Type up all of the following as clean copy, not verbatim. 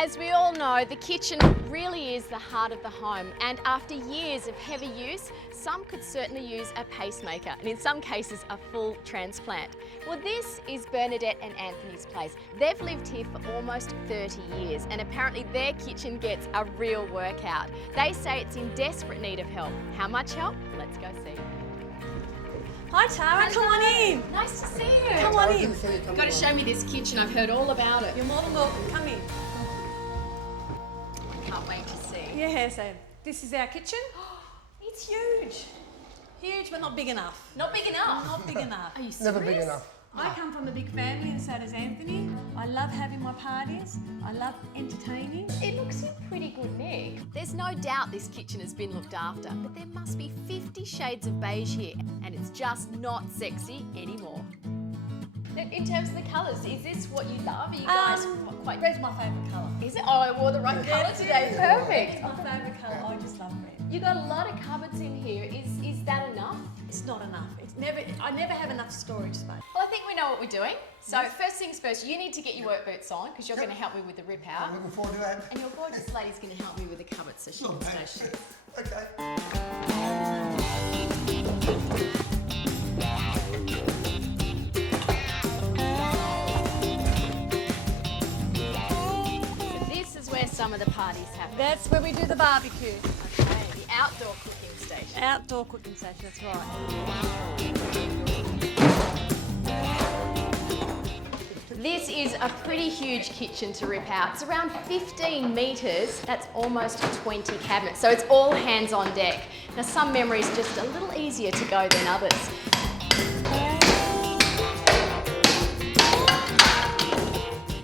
As we all know, the kitchen really is the heart of the home, and after years of heavy use, some could certainly use a pacemaker, and in some cases a full transplant. Well, this is Bernadette and Anthony's place. They've lived here for almost 30 years, and apparently their kitchen gets a real workout. They say it's in desperate need of help. How much help? Let's go see. Hello, nice to see you. Got to show me this kitchen. I've heard all about it. Can't wait to see. This is our kitchen. It's huge. Huge, but not big enough. Not big enough? Not big enough. Are you serious? I come from a big family, and so does Anthony. I love having my parties. I love entertaining. It looks in pretty good nick. There's no doubt this kitchen has been looked after, but there must be 50 shades of beige here, and it's just not sexy anymore. In terms of the colours, is this what you love? Are you guys quite... Red's my favourite colour. Is it? Oh, I wore the right colour today. Perfect. My favourite colour. I just love red. You got a lot of cupboards in here. Is that enough? It's not enough. I never have enough storage space. Well, I think we know what we're doing. So first things first, you need to get your work boots on because you're going to help me with the rip out. I'm looking forward to that. And your gorgeous lady's going to help me with the cupboard so she can stay shit. Okay. This is where some of the parties happen. That's where we do the barbecue. Okay, the outdoor cooking station. Outdoor cooking station. This is a pretty huge kitchen to rip out. It's around 15 metres. That's almost 20 cabinets. So it's all hands on deck. Now some memories just a little easier to go than others.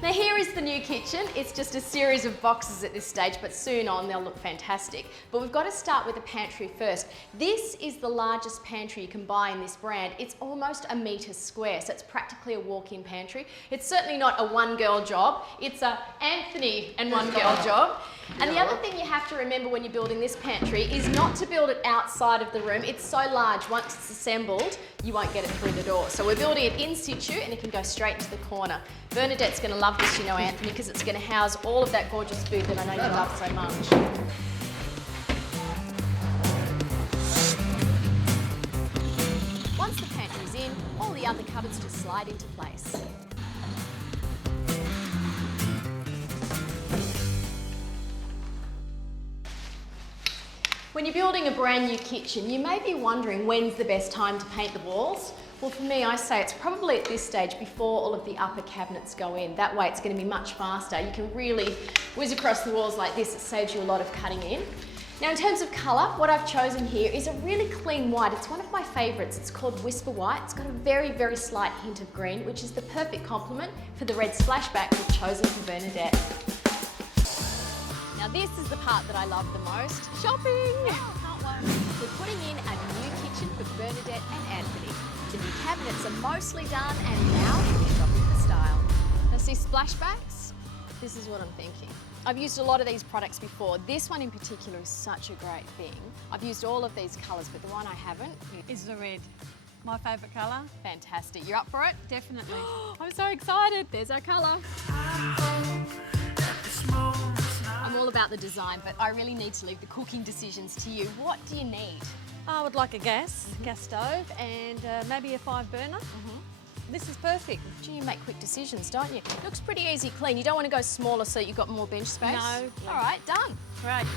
Now here is the new kitchen. It's just a series of boxes at this stage, but soon on they'll look fantastic. But we've got to start with the pantry first. This is the largest pantry you can buy in this brand. It's almost a metre square, so it's practically a walk-in pantry. It's certainly not a one-girl job. It's a Anthony and one-girl job. And the other thing you have to remember when you're building this pantry is not to build it outside of the room. It's so large, once it's assembled, you won't get it through the door. So we're building it in situ and it can go straight to the corner. Bernadette's going to love this, you know, Anthony, because it's going to house all of that gorgeous food that I know you love so much. Once the pantry's in, all the other cupboards just slide into place. When you're building a brand new kitchen, you may be wondering when's the best time to paint the walls. Well, for me, I say it's probably at this stage before all of the upper cabinets go in. That way it's going to be much faster. You can really whiz across the walls like this. It saves you a lot of cutting in. Now, in terms of colour, what I've chosen here is a really clean white. It's one of my favourites. It's called Whisper White. It's got a very, very slight hint of green, which is the perfect complement for the red splashback we've chosen for Bernadette. Now this is the part that I love the most, shopping! We're putting in a new kitchen for Bernadette and Anthony. The new cabinets are mostly done and now we're shopping the style. Now see splashbacks? This is what I'm thinking. I've used a lot of these products before. This one in particular is such a great thing. I've used all of these colours, but the one I haven't Is the red. My favourite colour. Fantastic. You're up for it? Definitely. I'm so excited. There's our colour. I'm all about the design, but I really need to leave the cooking decisions to you. What do you need? I would like a gas stove, and maybe a 5-burner. This is perfect. Gee, you make quick decisions, don't you? Looks pretty easy clean. You don't want to go smaller so you've got more bench space? No. All right, done. Great.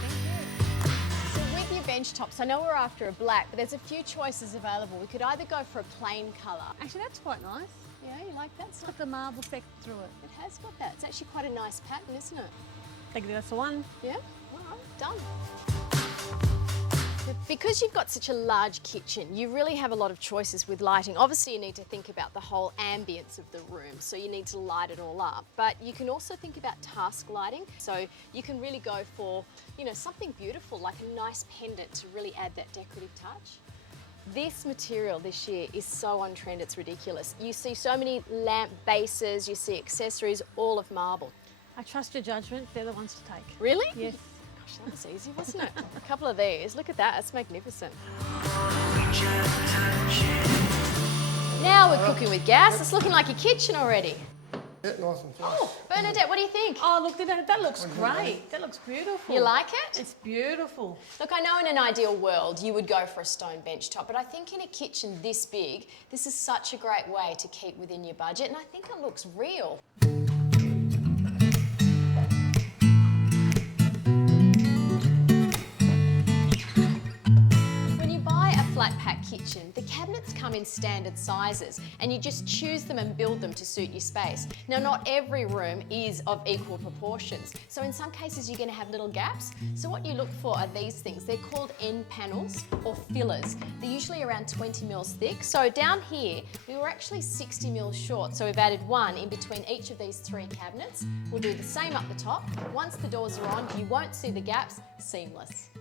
So with your bench tops, I know we're after a black, but there's a few choices available. We could either go for a plain colour. Actually, that's quite nice. Yeah, you like that? It's like The marble effect through it. it has got that. It's actually quite a nice pattern, isn't it? I think that's the one. Yeah, all right, done. Because you've got such a large kitchen, you really have a lot of choices with lighting. Obviously, you need to think about the whole ambience of the room, so you need to light it all up. But you can also think about task lighting, so you can really go for, you know, something beautiful like a nice pendant to really add that decorative touch. This material this year is so on trend, it's ridiculous. You see so many lamp bases, you see accessories, all of marble. I trust your judgment. They're the ones to take. Really? Yes. Gosh, that was easy, wasn't it? A couple of these. Look at that, that's magnificent. Now we're cooking with gas. It's looking like a kitchen already. That's awesome. Oh, Bernadette, what do you think? Oh, look at that. That looks great. That looks beautiful. You like it? It's beautiful. Look, I know in an ideal world you would go for a stone bench top, but I think in a kitchen this big, this is such a great way to keep within your budget, and I think it looks real. When you buy a flat pack kitchen, the cabinets come in standard sizes and you just choose them and build them to suit your space. Now, not every room is of equal proportions, so in some cases you're going to have little gaps. So what you look for are these things. They're called end panels or fillers. They're usually around 20 mils thick. So down here, we were actually 60 mils short, so we've added one in between each of these three cabinets. We'll do the same up the top. Once the doors are on, you won't see the gaps. Seamless.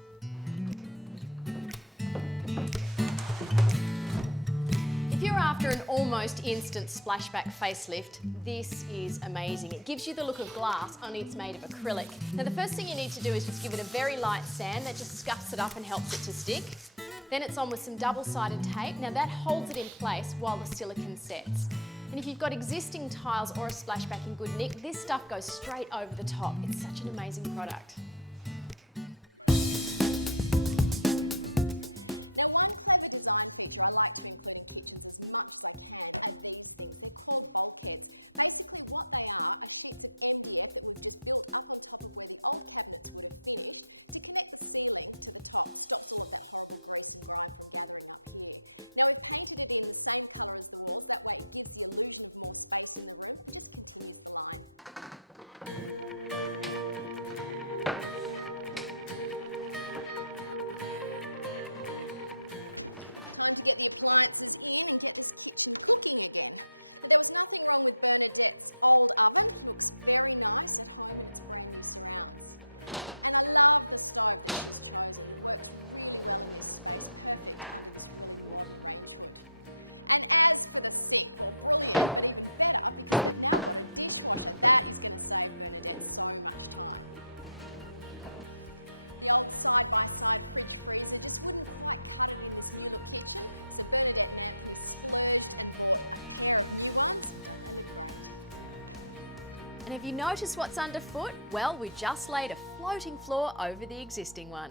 If you're after an almost instant splashback facelift, this is amazing. It gives you the look of glass, only it's made of acrylic. Now the first thing you need to do is just give it a very light sand that just scuffs it up and helps it to stick. Then it's on with some double-sided tape. Now that holds it in place while the silicone sets. And if you've got existing tiles or a splashback in good nick, this stuff goes straight over the top. It's such an amazing product. Now, one clever design feature I like to include in kitchens as much as I can are these things. They're called bulkheads. Basically what they are sheets of MDF that we've just built up on top of where the old cabinets would have finished to connect the ceiling to the top. Stops all of that horrible grease and grime from gathering up here. Now we've painted it in the same colour as the walls, that way it gives the illusion of more space in the room and just continues the line. Time to get the appliances in and get this kitchen cooking again. Now, there was nothing wrong with Bernadette's old oven. Looks very nice at home in its brand new surrounds. And I love the stove that she's chosen. It works really well in this space, perfect under this really modern range hood. And as for the sink, well, brilliant, but even better because they've now got a dishwasher. That is going to save Bernadette so much time. The old side-by-side fridge freezer just wouldn't quite cut it in this new look kitchen, so Bernadette and Anthony splurged and bought a pair of new ones. Don't they look great? And have you noticed what's underfoot? Well, we just laid a floating floor over the existing one.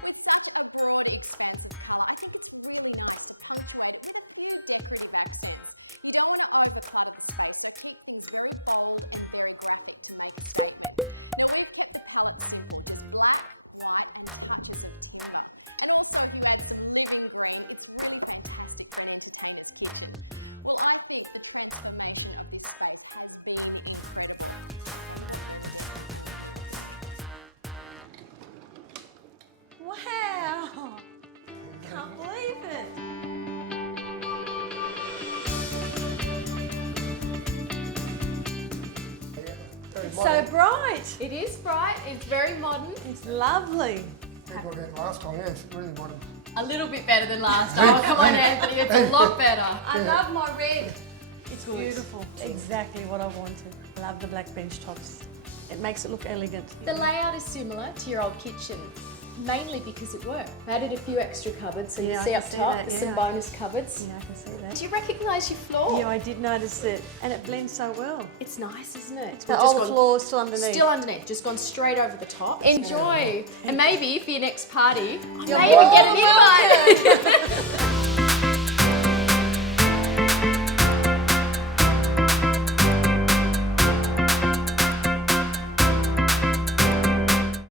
With such a broad expanse of colour, I think it's really nice to punctuate it with a few decorative accents. You don't want to overclutter the space, so keep things very bold and very graphic to make a statement. Now we've kept the palette simple, just black, white and touches of timber. And also if you add some living green, it's really fantastic for an entertainer's kitchen. Well, I think the transformation of this space has been incredible. I wonder what Bernadette and Anthony will think. It is bright, it's very modern. It's lovely. A little bit better than last. Oh, come on, Anthony, it's a lot better. I love my red. Good. It's exactly what I want. Love the black bench top. It makes it look elegant. The layout is similar to your old kitchen, mainly because it worked. I added a few extra cupboards, so you see up top, there's some bonus cupboards. Do you recognise your floor? I did notice it, and it blends so well. It's nice, isn't it? The We've just old gone floor is still underneath. still underneath, just gone straight over the top. Enjoy, and maybe for your next party, I may even get an invite.